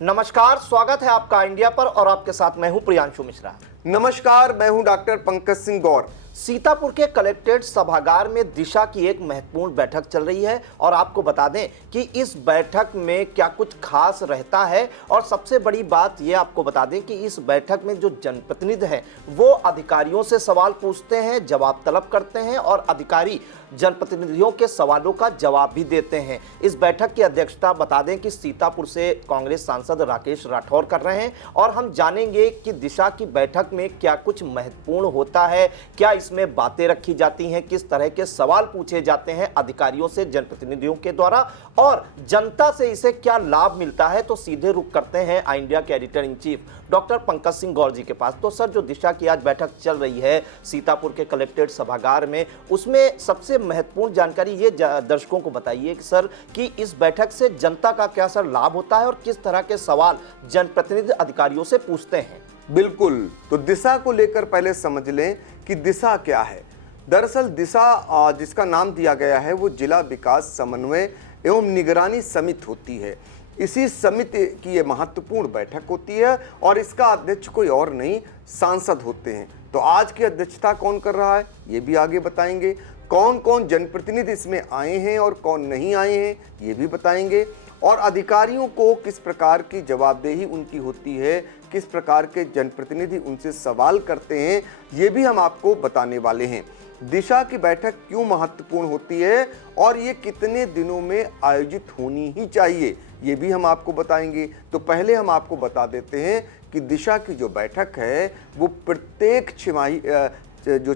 नमस्कार, स्वागत है आपका इंडिया पर और आपके साथ मैं हूं प्रियांशु मिश्रा। नमस्कार, मैं हूं डॉक्टर पंकज सिंह गौर। सीतापुर के कलेक्ट्रेट सभागार में दिशा की एक महत्वपूर्ण बैठक चल रही है और आपको बता दें कि इस बैठक में क्या कुछ खास रहता है। और सबसे बड़ी बात यह आपको बता दें कि इस बैठक में जो जनप्रतिनिधि हैं वो अधिकारियों से सवाल पूछते हैं, जवाब तलब करते हैं और अधिकारी जनप्रतिनिधियों के सवालों का जवाब भी देते हैं। इस बैठक की अध्यक्षता बता दें कि सीतापुर से कांग्रेस सांसद राकेश राठौर कर रहे हैं और हम जानेंगे कि दिशा की बैठक में क्या कुछ महत्वपूर्ण होता है, क्या इसमें बातें रखी जाती हैं, किस तरह के सवाल पूछे जाते हैं अधिकारियों से, जनप्रतिनिधियों के द्वारा और जनता से इसे क्या लाभ मिलता है। तो सीधे रुख करते हैं इंडिया के editor in chief doctor Pankaj Singh Gaur ji के पास। तो सर, जो दिशा की आज बैठक चल रही है सीतापुर के कलेक्ट्रेट सभागार में, उसमें सबसे महत्वपूर्ण जानकारी ये दर्शकों को बताइए कि सर कि इस बैठक से जनता का क्या सर लाभ होता है और किस तरह के सवाल जनप्रतिनिधि अधिकारियों से पूछते हैं। बिल्कुल, तो दिशा को लेकर पहले समझ लें कि दिशा क्या है। दरअसल दिशा जिसका नाम दिया गया है वो जिला विकास समन्वय एवं निगरानी समिति होती है। इसी समिति की ये महत्वपूर्ण बैठक होती है और इसका अध्यक्ष कोई और नहीं, सांसद होते हैं। तो आज की अध्यक्षता कौन कर रहा है ये भी आगे बताएंगे। कौन कौन जनप्रतिनिधि इसमें आए हैं और कौन नहीं आए हैं ये भी बताएंगे। और अधिकारियों को किस प्रकार की जवाबदेही उनकी होती है, किस प्रकार के जनप्रतिनिधि उनसे सवाल करते हैं, ये भी हम आपको बताने वाले हैं। दिशा की बैठक क्यों महत्वपूर्ण होती है और ये कितने दिनों में आयोजित होनी ही चाहिए, ये भी हम आपको बताएंगे। तो पहले हम आपको बता देते हैं कि दिशा की जो बैठक है वो प्रत्येक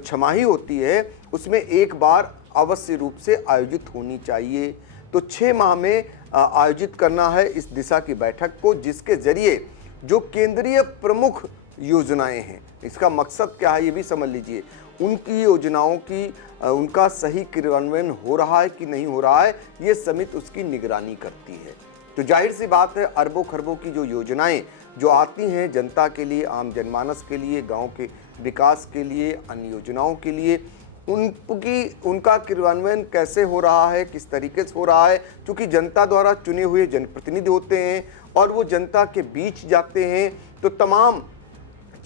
छमाही होती है उसमें एक बार अवश्य रूप से आयोजित होनी चाहिए। तो 6 माह में आयोजित करना है इस दिशा की बैठक को, जिसके जरिए जो केंद्रीय प्रमुख योजनाएं हैं, इसका मकसद क्या है ये भी समझ लीजिए। उनकी योजनाओं की उनका सही क्रियान्वयन हो रहा है कि नहीं हो रहा है, ये समिति उसकी निगरानी करती है। तो जाहिर सी बात है, अरबों खरबों की जो योजनाएं जो आती हैं जनता के लिए, आम जनमानस के लिए, गांव के विकास के लिए, अन्य योजनाओं के लिए, उनका क्रियान्वयन कैसे हो रहा है, किस तरीके से हो रहा है। क्योंकि जनता द्वारा चुने हुए जनप्रतिनिधि होते हैं और वो जनता के बीच जाते हैं, तो तमाम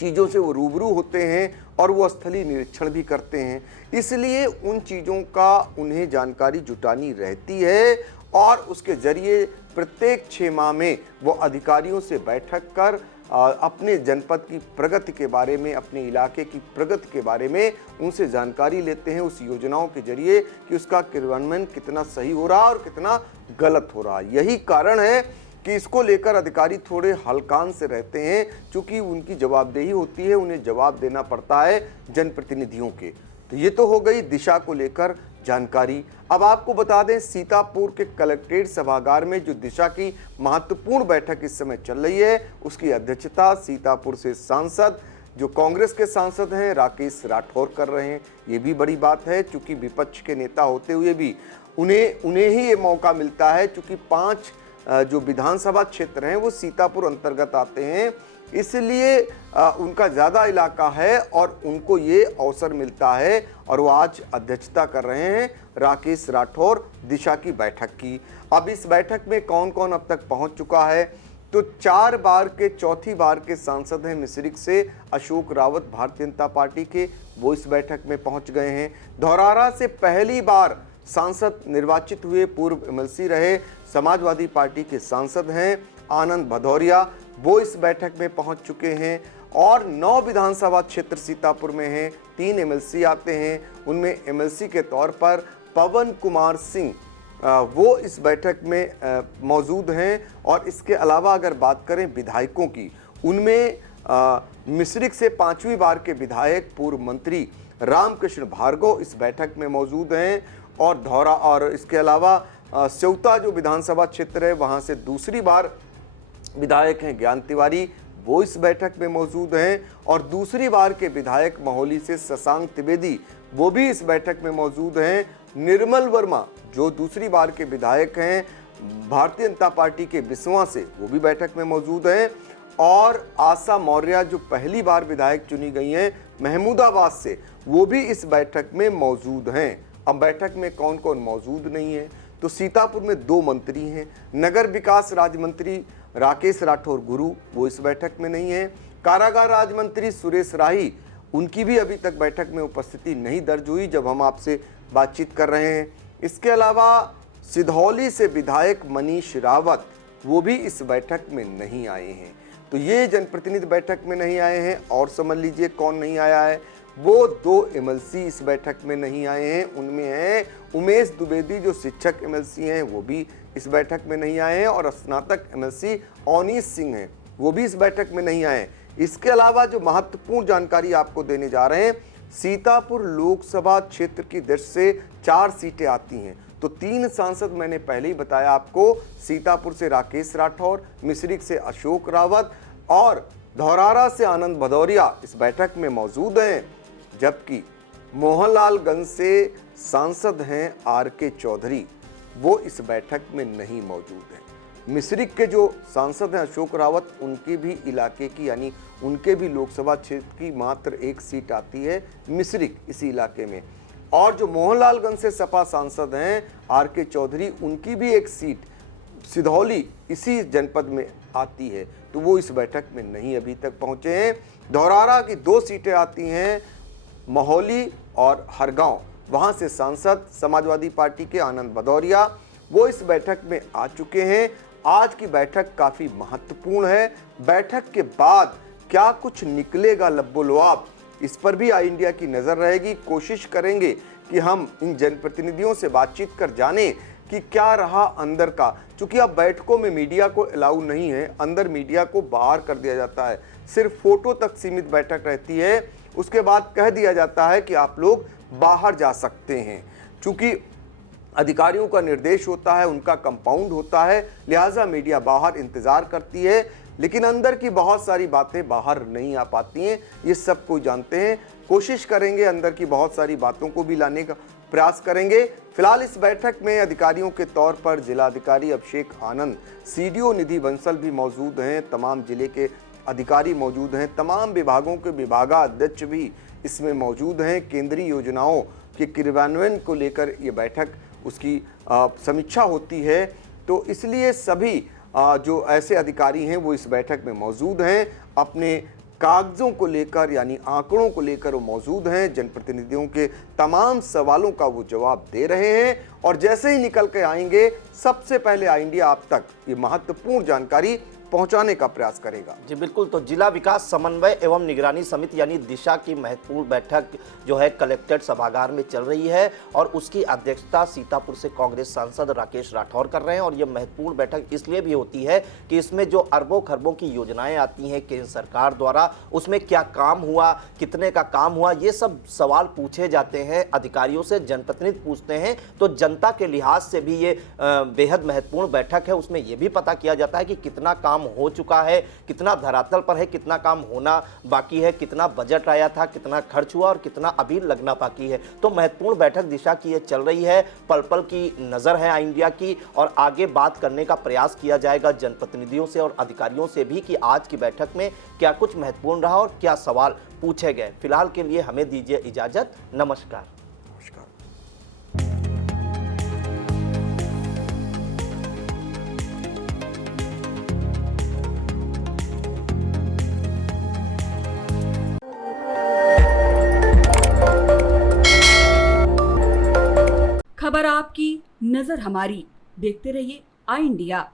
चीज़ों से वो रूबरू होते हैं और वो स्थलीय निरीक्षण भी करते हैं। इसलिए उन चीज़ों का उन्हें जानकारी जुटानी रहती है और उसके जरिए प्रत्येक 6 माह में वो अधिकारियों से बैठक कर अपने जनपद की प्रगति के बारे में, अपने इलाके की प्रगति के बारे में उनसे जानकारी लेते हैं उस योजनाओं के जरिए कि उसका क्रियान्वयन कितना सही हो रहा है और कितना गलत हो रहा है। यही कारण है कि इसको लेकर अधिकारी थोड़े हल्कान से रहते हैं, क्योंकि उनकी जवाबदेही होती है, उन्हें जवाब देना पड़ता है जनप्रतिनिधियों के। तो ये तो हो गई दिशा को लेकर जानकारी। अब आपको बता दें, सीतापुर के कलेक्ट्रेट सभागार में जो दिशा की महत्वपूर्ण बैठक इस समय चल रही है, उसकी अध्यक्षता सीतापुर से सांसद जो कांग्रेस के सांसद हैं राकेश राठौर कर रहे हैं। ये भी बड़ी बात है, क्योंकि विपक्ष के नेता होते हुए भी उन्हें ही ये मौका मिलता है, क्योंकि 5 जो विधानसभा क्षेत्र हैं वो सीतापुर अंतर्गत आते हैं, इसलिए उनका ज़्यादा इलाका है और उनको ये अवसर मिलता है और वो आज अध्यक्षता कर रहे हैं राकेश राठौर दिशा की बैठक की। अब इस बैठक में कौन कौन अब तक पहुंच चुका है, तो 4 बार के चौथी बार के सांसद हैं मिश्रिख से अशोक रावत भारतीय जनता पार्टी के, वो इस बैठक में पहुंच गए हैं। धौरारा से पहली बार सांसद निर्वाचित हुए पूर्व एमएलसी रहे समाजवादी पार्टी के सांसद हैं आनंद भदौरिया, वो इस बैठक में पहुंच चुके हैं। और 9 विधानसभा क्षेत्र सीतापुर में हैं, 3 एमएलसी आते हैं, उनमें एमएलसी के तौर पर पवन कुमार सिंह वो इस बैठक में मौजूद हैं। और इसके अलावा अगर बात करें विधायकों की, उनमें मिश्रिख से 5वीं बार के विधायक पूर्व मंत्री रामकृष्ण भार्गव इस बैठक में मौजूद हैं। और इसके अलावा सेवता जो विधानसभा क्षेत्र है वहाँ से दूसरी बार विधायक हैं ज्ञान तिवारी, वो इस बैठक में मौजूद हैं। और दूसरी बार के विधायक महोली से शशांक त्रिवेदी, वो भी इस बैठक में मौजूद हैं। निर्मल वर्मा जो दूसरी बार के विधायक हैं भारतीय जनता पार्टी के बिसवा से, वो भी बैठक में मौजूद हैं। और आशा मौर्य जो पहली बार विधायक चुनी गई हैं महमूदाबाद से, वो भी इस बैठक में मौजूद हैं। अब बैठक में कौन कौन मौजूद नहीं है, तो सीतापुर में 2 मंत्री हैं, नगर विकास राज्य मंत्री राकेश राठौर गुरु, वो इस बैठक में नहीं है। कारागार राज्य मंत्री सुरेश राही, उनकी भी अभी तक बैठक में उपस्थिति नहीं दर्ज हुई जब हम आपसे बातचीत कर रहे हैं। इसके अलावा सिधौली से विधायक मनीष रावत, वो भी इस बैठक में नहीं आए हैं। तो ये जनप्रतिनिधि बैठक में नहीं आए हैं। और समझ लीजिए कौन नहीं आया है, वो 2 एमएलसी इस बैठक में नहीं आए हैं। उनमें हैं उमेश द्विवेदी, जो शिक्षक एमएलसी हैं, वो भी इस बैठक में नहीं आए हैं, और स्नातक एमएलसी अवनीश सिंह हैं, वो भी इस बैठक में नहीं आए हैं। इसके अलावा जो महत्वपूर्ण जानकारी आपको देने जा रहे हैं, सीतापुर लोकसभा क्षेत्र की दृष्टि से 4 सीटें आती हैं। तो 3 सांसद मैंने पहले ही बताया आपको, सीतापुर से राकेश राठौर, मिश्रिख से अशोक रावत और धौरारा से आनंद भदौरिया इस बैठक में मौजूद हैं। जबकि मोहनलालगंज से सांसद हैं आर.के. चौधरी, वो इस बैठक में नहीं मौजूद हैं। मिश्रिख के जो सांसद हैं अशोक रावत, उनके भी इलाके की यानी उनके भी लोकसभा क्षेत्र की मात्र 1 सीट आती है मिश्रिख इसी इलाके में। और जो मोहनलालगंज से सपा सांसद हैं आर.के. चौधरी, उनकी भी 1 सीट सिधौली इसी जनपद में आती है, तो वो इस बैठक में नहीं अभी तक पहुंचे हैं। धौरारा की 2 सीटें आती हैं, महौली और हरगांव, वहां से सांसद समाजवादी पार्टी के आनंद भदौरिया, वो इस बैठक में आ चुके हैं। आज की बैठक काफी महत्वपूर्ण है। बैठक के बाद क्या कुछ निकलेगा लब्बो-लुआब, इस पर भी आई इंडिया की नजर रहेगी। कोशिश करेंगे कि हम इन जनप्रतिनिधियों से बातचीत कर जाने कि क्या रहा अंदर का। चूंकि अब बैठकों में मीडिया को अलाउ नहीं है, अंदर मीडिया को बाहर कर दिया जाता है, सिर्फ फोटो तक सीमित बैठक रहती है। उसके बाद कह दिया जाता है कि आप लोग बाहर जा सकते हैं। चूंकि अधिकारियों का निर्देश होता है, उनका कंपाउंड होता है, लिहाजा मीडिया बाहर इंतजार करती है, लेकिन अंदर की बहुत सारी बातें बाहर नहीं आ पाती हैं, ये सब कोई जानते हैं। कोशिश करेंगे अंदर की बहुत सारी बातों को भी लाने का प्रयास करेंगे। फिलहाल इस बैठक में अधिकारियों के तौर पर जिलाधिकारी अभिषेक आनंद, सीडीओ निधि बंसल भी मौजूद हैं, तमाम जिले के अधिकारी मौजूद हैं, तमाम विभागों के विभागाध्यक्ष भी इसमें मौजूद हैं। केंद्रीय योजनाओं के क्रियान्वयन को लेकर ये बैठक उसकी समीक्षा होती है, तो इसलिए सभी जो ऐसे अधिकारी हैं वो इस बैठक में मौजूद हैं। अपने कागजों को लेकर यानी आंकड़ों को लेकर वो मौजूद हैं। जनप्रतिनिधियों के तमाम सवालों का वो जवाब दे रहे हैं, और जैसे ही निकल के आएंगे सबसे पहले आई इंडिया आप तक ये महत्वपूर्ण जानकारी पहुंचाने का प्रयास करेगा। जी बिल्कुल। तो जिला विकास समन्वय एवं निगरानी समिति यानी दिशा की महत्वपूर्ण बैठक जो है कलेक्ट्रेट सभागार में चल रही है, और उसकी अध्यक्षता सीतापुर से कांग्रेस सांसद राकेश राठौर कर रहे हैं। और यह महत्वपूर्ण बैठक इसलिए भी होती है कि इसमें जो अरबों खरबों की योजनाएं आती हैं केंद्र सरकार द्वारा, उसमें क्या काम हुआ, कितने का काम हुआ, ये सब सवाल पूछे जाते हैं अधिकारियों से, जनप्रतिनिधि पूछते हैं। तो जनता के लिहाज से भी ये बेहद महत्वपूर्ण बैठक है। उसमें यह भी पता किया जाता है कि कितना काम हो चुका है, कितना धरातल पर है, कितना काम होना बाकी है, कितना बजट आया था, कितना खर्च हुआ और कितना अभी लगना बाकी है। तो महत्वपूर्ण बैठक दिशा की ये चल रही है, पल पल की नजर है आई इंडिया की, और आगे बात करने का प्रयास किया जाएगा जनप्रतिनिधियों से और अधिकारियों से भी कि आज की बैठक में क्या कुछ महत्वपूर्ण रहा और क्या सवाल पूछे गए। फिलहाल के लिए हमें दीजिए इजाजत। नमस्कार। खबर आपकी, नजर हमारी। देखते रहिए आई इंडिया।